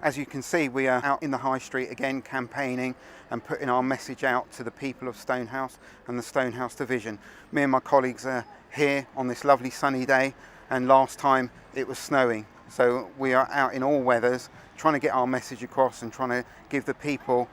As you can see, we are out in the High Street again, campaigning and putting our message out to the people of Stonehouse and the Stonehouse division. Me and my colleagues are here on this lovely sunny day, and last time it was snowing. So we are out in all weathers, trying to get our message across and trying to give the people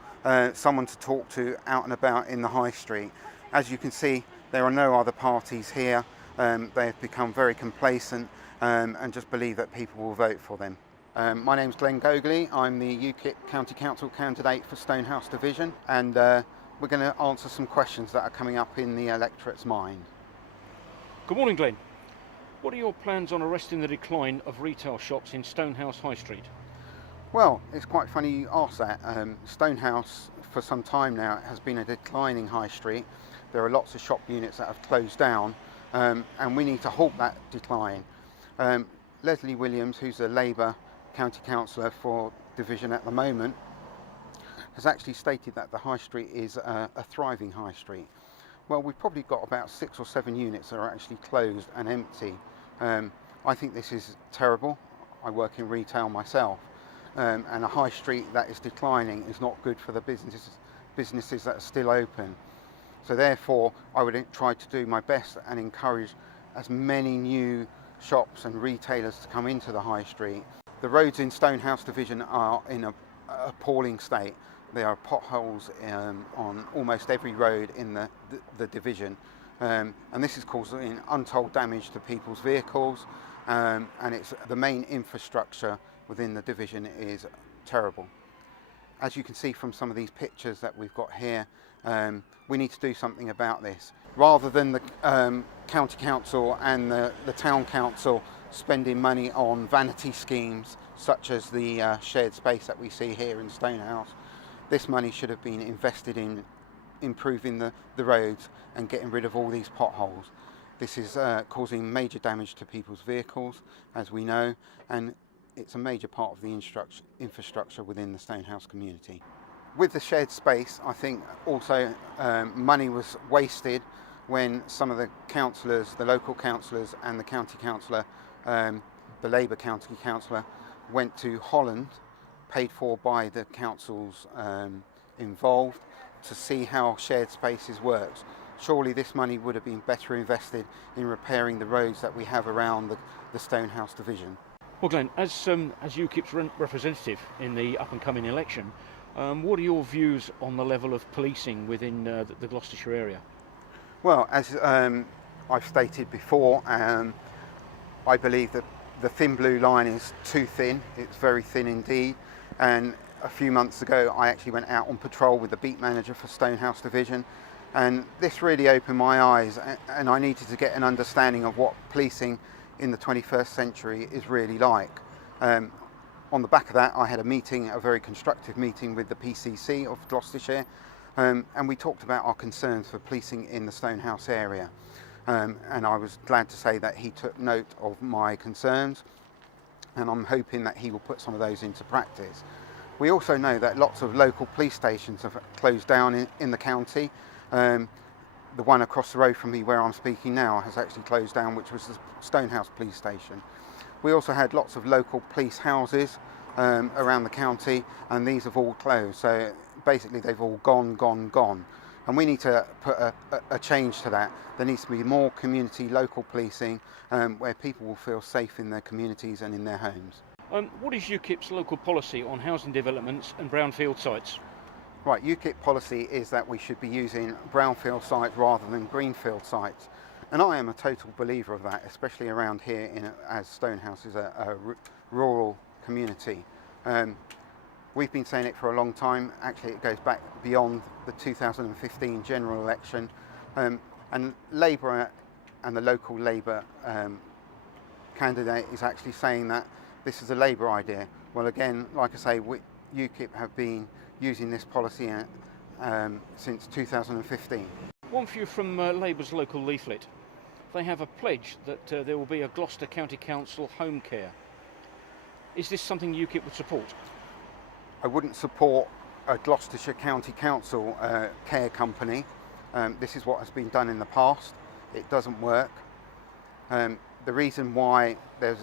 someone to talk to out and about in the High Street. As you can see, there are no other parties here. They have become very complacent and just believe that people will vote for them. My name's Glen Gogerly. I'm the UKIP County Council Candidate for Stonehouse Division, and we're going to answer some questions that are coming up in the electorate's mind. Good morning, Glen. What are your plans on arresting the decline of retail shops in Stonehouse High Street? Well, it's quite funny you ask that. Stonehouse, for some time now, has been a declining high street. There are lots of shop units that have closed down, and we need to halt that decline. Leslie Williams, who's a Labour County Councillor for Division at the moment, has actually stated that the High Street is a thriving high street. Well, we've probably got about 6 or 7 units that are actually closed and empty. I think this is terrible. I work in retail myself, and a high street that is declining is not good for the businesses that are still open. So therefore, I would try to do my best and encourage as many new shops and retailers to come into the high street. The roads in Stonehouse Division are in an appalling state. There are potholes on almost every road in the division, and this is causing untold damage to people's vehicles, and it's the main infrastructure within the division is terrible. As you can see from some of these pictures that we've got here, we need to do something about this. Rather than the county council and the town council spending money on vanity schemes such as the shared space that we see here in Stonehouse, this money should have been invested in improving the roads and getting rid of all these potholes. This is causing major damage to people's vehicles, as we know, and it's a major part of the infrastructure within the Stonehouse community. With the shared space, I think also money was wasted when some of the councillors, the local councillors and the county councillor, the Labour county councillor, went to Holland, paid for by the councils involved, to see how shared spaces works. Surely this money would have been better invested in repairing the roads that we have around the Stonehouse division. Well, Glen, as UKIP's representative in the up-and-coming election, what are your views on the level of policing within the Gloucestershire area? Well, as I've stated before, I believe that the thin blue line is too thin. It's very thin indeed. And a few months ago, I actually went out on patrol with the beat manager for Stonehouse Division, and this really opened my eyes, and I needed to get an understanding of what policing in the 21st century is really like. On the back of that, I had a very constructive meeting with the PCC of Gloucestershire, and we talked about our concerns for policing in the Stonehouse area. And I was glad to say that he took note of my concerns, and I'm hoping that he will put some of those into practice. We also know that lots of local police stations have closed down in the county. The one across the road from me where I'm speaking now has actually closed down, which was the Stonehouse police station. We also had lots of local police houses around the county, and these have all closed. So basically they've all gone. And we need to put a change to that. There needs to be more community local policing where people will feel safe in their communities and in their homes. What is UKIP's local policy on housing developments and brownfield sites? Right, UKIP policy is that we should be using brownfield sites rather than greenfield sites. And I am a total believer of that, especially around here as Stonehouse is a rural community. We've been saying it for a long time. Actually, it goes back beyond the 2015 general election. And Labour and the local Labour candidate is actually saying that this is a Labour idea. Well, again, like I say, UKIP have been using this policy since 2015. One view from Labour's local leaflet. They have a pledge that there will be a Gloucester County Council home care. Is this something UKIP would support? I wouldn't support a Gloucestershire County Council care company. This is what has been done in the past. It doesn't work. The reason why there's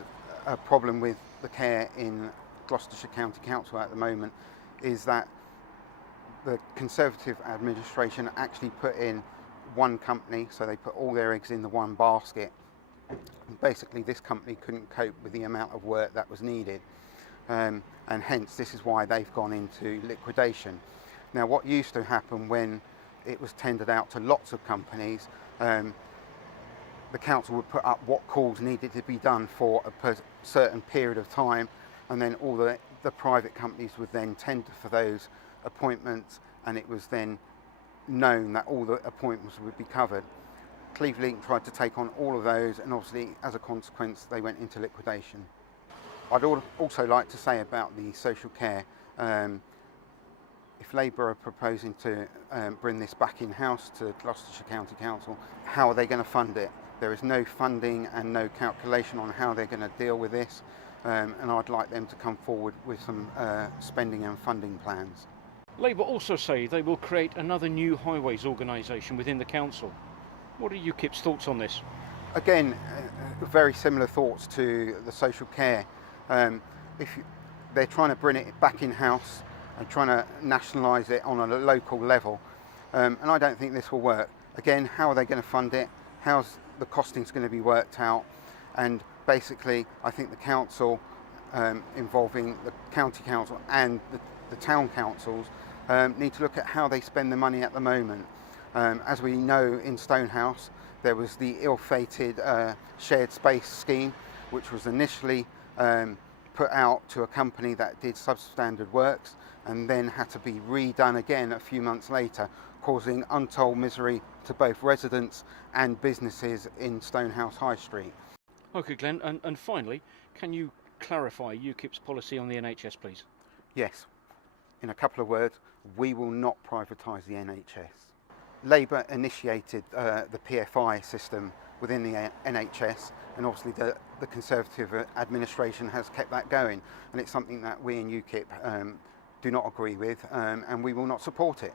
a problem with the care in Gloucestershire County Council at the moment is that the Conservative administration actually put in one company, so they put all their eggs in the one basket. Basically, this company couldn't cope with the amount of work that was needed, and hence this is why they've gone into liquidation. Now, what used to happen when it was tendered out to lots of companies, the council would put up what calls needed to be done for a certain period of time, and then all the private companies would then tender for those appointments, and it was then known that all the appointments would be covered. Cleveland tried to take on all of those, and obviously as a consequence they went into liquidation. I'd also like to say about the social care, if Labour are proposing to bring this back in-house to Gloucestershire County Council, how are they going to fund it? There is no funding and no calculation on how they're going to deal with this, and I'd like them to come forward with some spending and funding plans. Labour also say they will create another new highways organisation within the council. What are UKIP's thoughts on this? Again, very similar thoughts to the social care. They're trying to bring it back in-house and trying to nationalise it on a local level, and I don't think this will work. Again, how are they going to fund it? How's the costings going to be worked out? And basically, I think the council, involving the county council and the town councils, need to look at how they spend the money at the moment. As we know, in Stonehouse there was the ill-fated shared space scheme, which was initially put out to a company that did substandard works and then had to be redone again a few months later, causing untold misery to both residents and businesses in Stonehouse High Street. OK, Glenn, and finally, can you clarify UKIP's policy on the NHS, please? Yes. In a couple of words, we will not privatise the NHS. Labour initiated the PFI system within the NHS, and obviously the Conservative administration has kept that going, and it's something that we in UKIP do not agree with, and we will not support it.